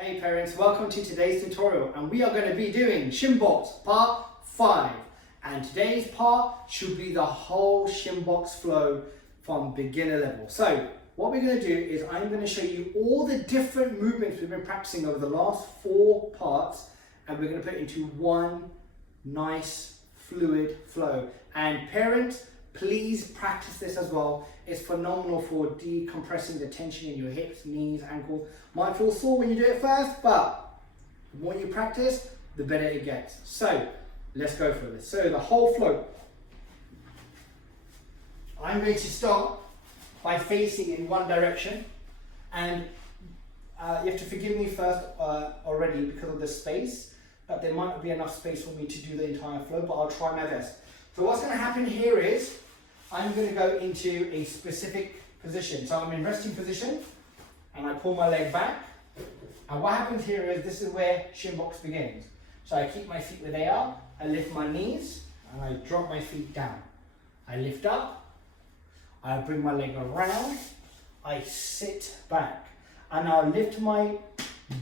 Hey parents, welcome to today's tutorial, and we are going to be doing Shin box part 5, and today's part should be the whole Shin box flow from beginner level. So what we're going to do is I'm going to show you all the different movements we've been practicing over the last 4 parts, and we're going to put it into one nice fluid flow. And parents, please practice this as well. It's phenomenal for decompressing the tension in your hips, knees, ankles. Might feel sore when you do it first, but the more you practice, the better it gets. So let's go for this. So the whole flow. I'm going to start by facing in one direction, and you have to forgive me first already because of the space, but there might not be enough space for me to do the entire flow, but I'll try my best. So what's going to happen here is I'm going to go into a specific position. So I'm in resting position and I pull my leg back. And what happens here is this is where Shin box begins. So I keep my feet where they are, I lift my knees and I drop my feet down. I lift up, I bring my leg around, I sit back. And I lift my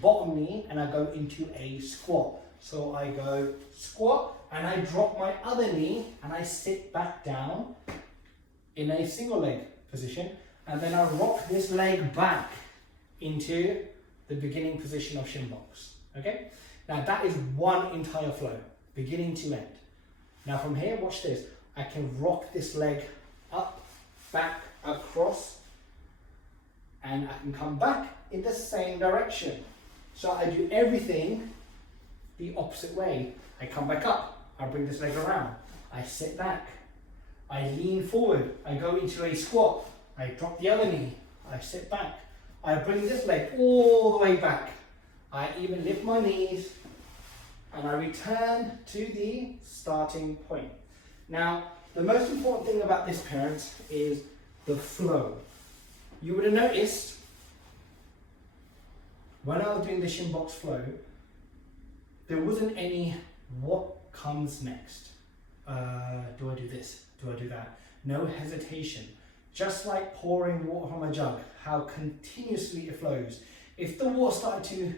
bottom knee and I go into a squat. So I go squat and I drop my other knee and I sit back down in a single leg position, and then I rock this leg back into the beginning position of Shin box. Okay? Now that is one entire flow, beginning to end. Now from here, watch this. I can rock this leg up, back, across, and I can come back in the same direction. So I do everything the opposite way. I come back up, I bring this leg around, I sit back, I lean forward, I go into a squat, I drop the other knee, I sit back, I bring this leg all the way back, I even lift my knees, and I return to the starting point. Now, the most important thing about this, parents, is the flow. You would have noticed when I was doing the Shin box flow, there wasn't any what comes next. Do I do this? Do I do that? No hesitation. Just like pouring water from a jug, how continuously it flows. If the water started to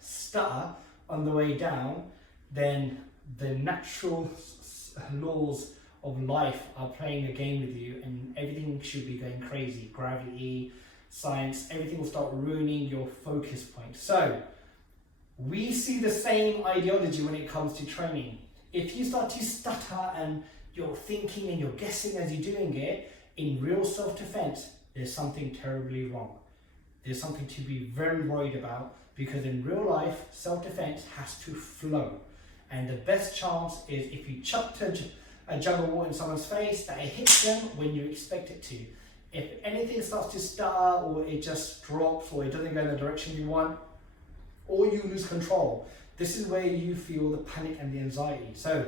stutter on the way down, then the natural laws of life are playing a game with you and everything should be going crazy. Gravity, science, everything will start ruining your focus point. So we see the same ideology when it comes to training. If you start to stutter and you're thinking and you're guessing as you're doing it, in real self-defense, there's something terribly wrong. There's something to be very worried about, because in real life, self-defense has to flow. And the best chance is if you chucked a jug of water in someone's face, that it hits them when you expect it to. If anything starts to stutter, or it just drops, or it doesn't go in the direction you want, or you lose control, this is where you feel the panic and the anxiety. So,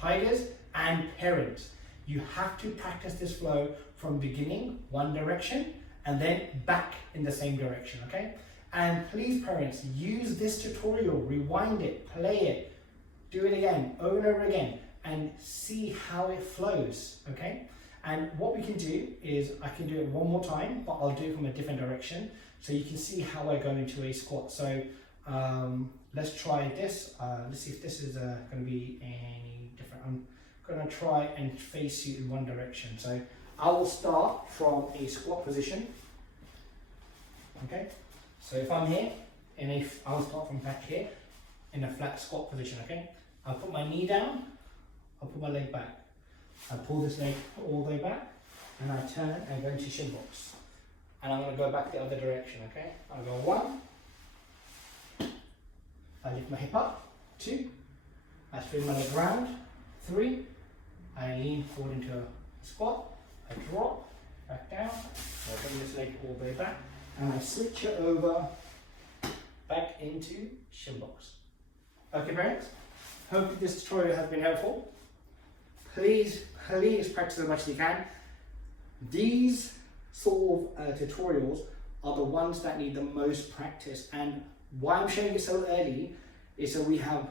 tigers and parents, you have to practice this flow from beginning, one direction, and then back in the same direction, okay? And please, parents, use this tutorial, rewind it, play it, do it again, over and over again, and see how it flows, okay? And what we can do is, I can do it one more time, but I'll do it from a different direction, so you can see how I go into a squat. So, let's try this. Let's see if this is going to be any different. I'm going to try and face you in one direction. So I will start from a squat position. Okay. So if I'm here, I'll start from back here in a flat squat position. Okay. I'll put my knee down. I'll put my leg back. I pull this leg all the way back, and I turn and go into Shin box. And I'm going to go back the other direction. Okay. I'll go 1. I lift my hip up, 2, I swing my leg round, 3, I lean forward into a squat, I drop, back down, I bring this leg all the way back, and I switch it over back into Shin box. Okay parents, hope this tutorial has been helpful. Please practice as much as you can. These sort of tutorials are the ones that need the most practice, and why I'm showing it so early is so we have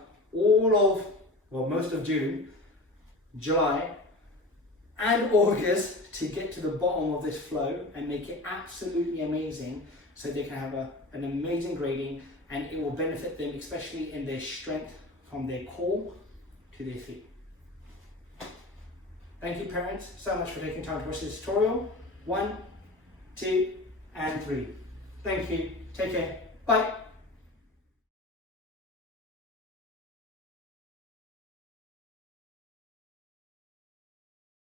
most of June, July and August to get to the bottom of this flow and make it absolutely amazing, so they can have an amazing grading and it will benefit them, especially in their strength from their core to their feet. Thank you, parents, so much for taking time to watch this tutorial. 1, 2, and 3. Thank you. Take care. Bye.